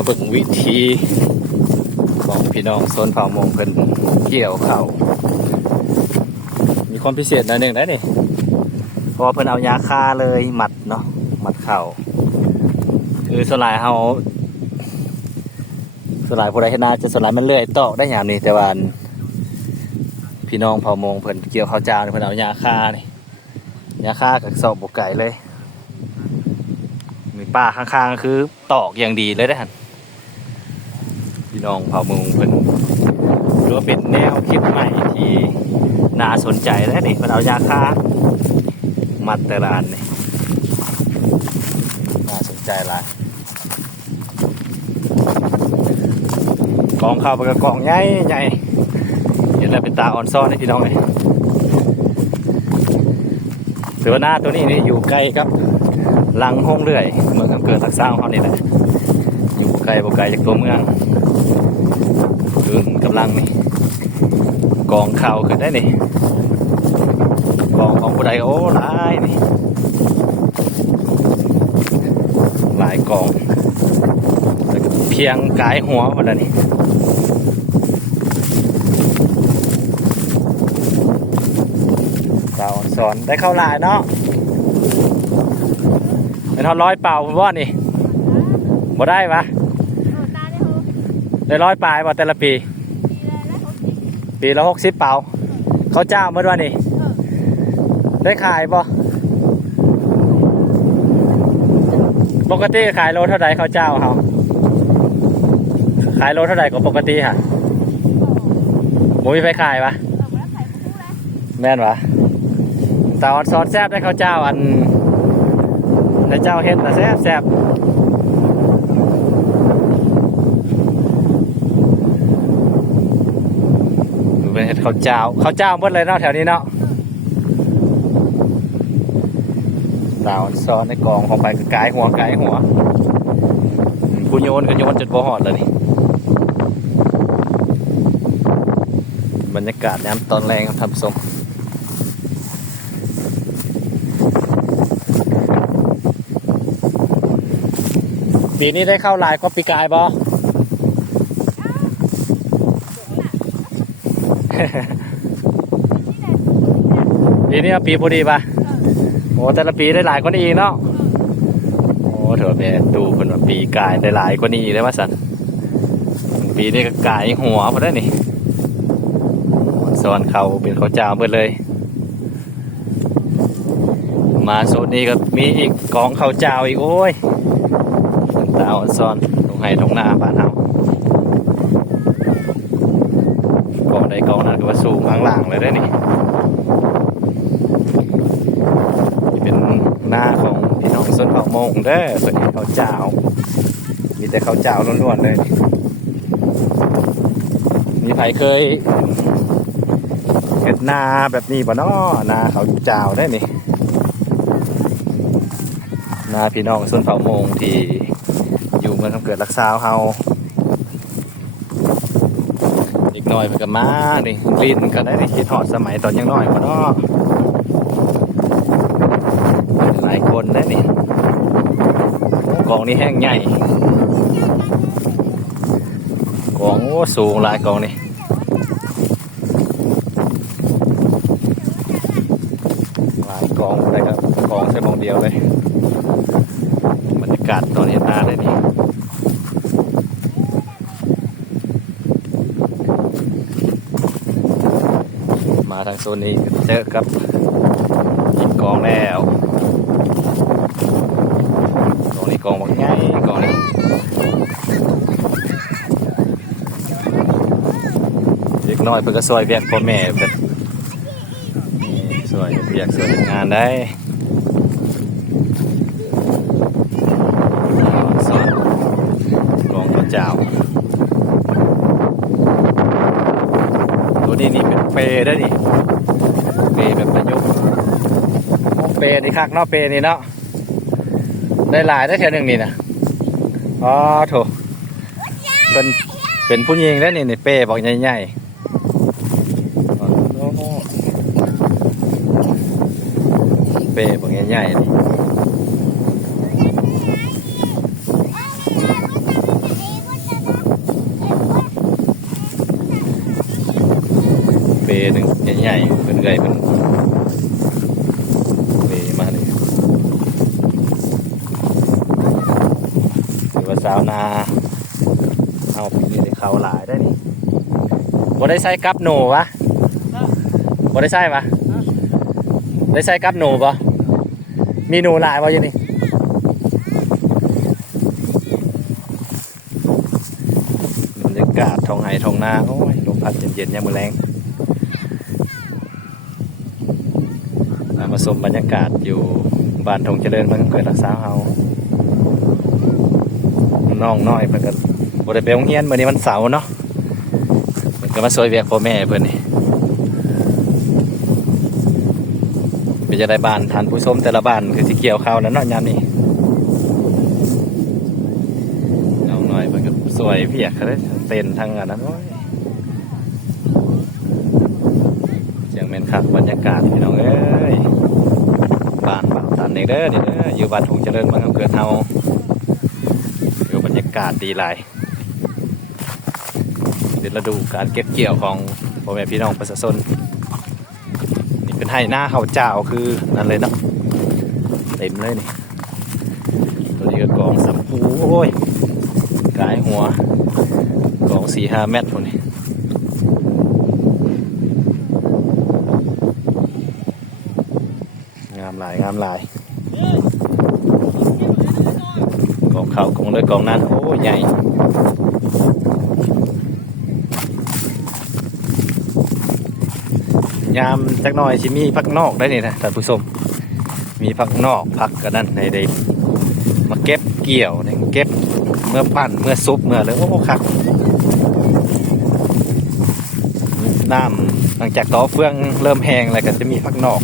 มาเบิ่งวิธีของพี่น้องโซนเผ่ามงเพิ่นเกี่ยวเข้ามีความพิเศษหน่อยหนึ่งได้นี่เพราะเพิ่นเอายาฆ่าเลยหมัดเนาะหมัดเข่าคือสลายเฮาสลายผู้ใดเห็นนาจะสลายมันเลื่อยตอกได้อย่างนี้แต่ว่าอันพี่น้องเผ่ามงเพิ่นเกี่ยวข้าวเจ้านี่เพิ่นเอายาฆ่านี่ยาฆ่ากับสอบบกไก่เลย มีป้าข้างๆคือตอกอย่างดีเลยได้หัน พี่น้องเผ่าเมืองเพิ่นหรือว่าเป็นแนวคิดใหม่ที่น่าสนใจแล้วนี่มันเอายาฆ่ามัดแต่ละอันนี่น่าสนใจหลายกองข้าวไปกับกองใหญ่ใหญ่เดี๋ยวเราเป็นตาอ่อนซ่อนให้พี่น้องเลยถือว่าหน้าตัวนี้นี่อยู่ใกล้ครับลังห้องเรื่อยเมืองอำเภอทักษะของเขานี่แหละอยู่บ่ ไกลบ่ไกลจากตัวเมืองคือกํลังนี่กองข่าวขึ้นได้นี่กองของผู้ใดโอ้หลายนี่หลายกองแล้วก็เพียงกายหัวหมดแล้วนี่สาวสอนได้เข้าหลายเนาะเป็นทอร้อยเปล่าผมว่านี่บ่ได้ปะ ได้ร้อยปลายบ่แต่ละปี ปีละหกสิบเปล่าเขาเจ้าเมื่อวันนี่ได้ขายบ่ปกติขายโลเท่าไหร่เขาเจ้าเขาขายโลเท่าไหร่กว่าปกติฮะหมูมีไปขายปะแม่นวะแต่ออนซอนแซบได้เขาเจ้าอันพระเจ้าเฮ็ดนะแซบแซบ เป็นเฮ็ดข้าวเจ้าข้าวเจ้าหมดเลยเนาะแถวนี้เนาะสาวซ้อนในกองของไปก็กายหัวกายหัวกูโยนก็โยนจนบ่หอดเลยนี่บรรยากาศน้ำตอนแรงทำทรงปีนี้ได้เข้าลายก็ปีกายบอ ปีนี้ปีพอดีปะโอ้แต่ละปีได้หลายกว่านี้อีกเนาะโอ้เถอะแม่ดูคนว่าปีกายได้หลายกว่านี้เลยว่าสันปีนี้ก็กายหัวพอได้นี่สอนเขาเป็นเขาเจ้าเบิดเลย มาโซนนี้ก็มีอีกกองเขาเจ้าอีกโอ้ยตาอ่อนซอนตรงไห้ตรงหน้าบ้านเฮากอง ใดกองนั้นก็ว่าสูงข้างล่างเลยได้นี่นี่เป็นหน้าของพี่น้องส้นเผ่ามงเด้อส่วนนี้เขาวเจ้า มีแต่เขาวเจ้าล้วนๆเลย มีใครเคยเห็ดนาแบบนี้บ่เนาะนาเขาวเจ้าได้นี่นาพี่น้องส้นเผ่ามงที่อยู่เมืองคำเกิดรักษาเฮาอีกห น่อยเพิ่นก็มานี่ลีนก็ได้นี่คิดฮอดสมัยตอนยังน้อยกว่าเนาะหลายคนได้นี่โอ้กองนี้แห้งใหญ่กองโอ้สูงหลายกองนี่หลายกองอะไรครับกองใส่มองเดียวเลยบรรยากาศตอนเห็นหน้าเลยนี่ ทางโซนนี้ก็เจอกับอีกกองแล้วกองนี้กองบักใหญ่กองนี้เด็กน้อยเพิ่นก็ซอยเวียกพ่อแม่เพิ่นซอยเวียกซอยงานได้สอนกองพระเจ้าตัวนี้นี่ เป็นเปรได้นี่เปรแบบประยุกต์โอ้เปรนี่คักเนาะเปรนี่เนาะได้หลายได้แค่หนึ่งนี่นะอ๋อโถเป็นเป็นผู้หญิงแล้วนี่นี่เปรบอกใหญ่ๆโอ้โหเปรบอกใหญ่ๆนี่ เป หนึ่งใหญ่ๆเป็นเอื่เป็นเปมาเลยถือว่าสาวนา เอาปีนี้ได้เขาหลายได้นี่บ่ได้ใส่กับหนูวะบ่ได้ใส่ปะได้ใส่กับหนูปะมีหนูหลายวะอยู่นี่บรรยากาศทองไห้ทองนาโอ้ยลมพัดเย็นๆยามมื้อแรงอ่า มาชมบรรยากาศอยู่บ้านทงเจริญเมืองเกิดรักษาเฮาน้องน้อยเพิ่นก็บ่ได้ไปโรงเรียนมื้อนี้วันเสาร์เนาะเพิ่นก็มาช่วยเวียกพ่อแม่เพิ่นนี่เป็นจะได้บ้านทานผู้ชมแต่ละบ้านคือสิเกี่ยวข้าวแล้วเนาะยามนี้น้องน้อยเพิ่นก็สวยเพียกเขาเลยเต้นทางอันนั้นโอ้ยเสียงแม่นคักบรรยากาศพี่น้อง นี่เด้อนี่เด้ออยู่บ้านทงเจริญเมืองอำเภอเฮาอยู่บรรยากาศดีหลายเป็นฤดูการเก็บเกี่ยวของพ่อแม่พี่น้องประชาชนนี่เป็นไห้หน้าเขาเจ้าคือนั่นเลยเนาะเต็มเลยนี่ตัวนี้ก็กองสัมปูโอ้ยกายหัวกองสี่ห้าเมตรพวกนี้งามหลายงามหลาย กอง เขากองเลยกองนั้นโอ้ใหญ่ยามจักหน่อยสิมีพักนอกได้นี่นะท่านผู้ชมมีพักนอกพักกันนั่นในได้มาเก็บเกี่ยวเนี่ยเก็บเมื่อปั่นเมื่อซุปเมื่อเลยโอ้คักน้ำหลังจากต่อเฟืองเริ่มแห้งแล้วก็จะมีพักนอก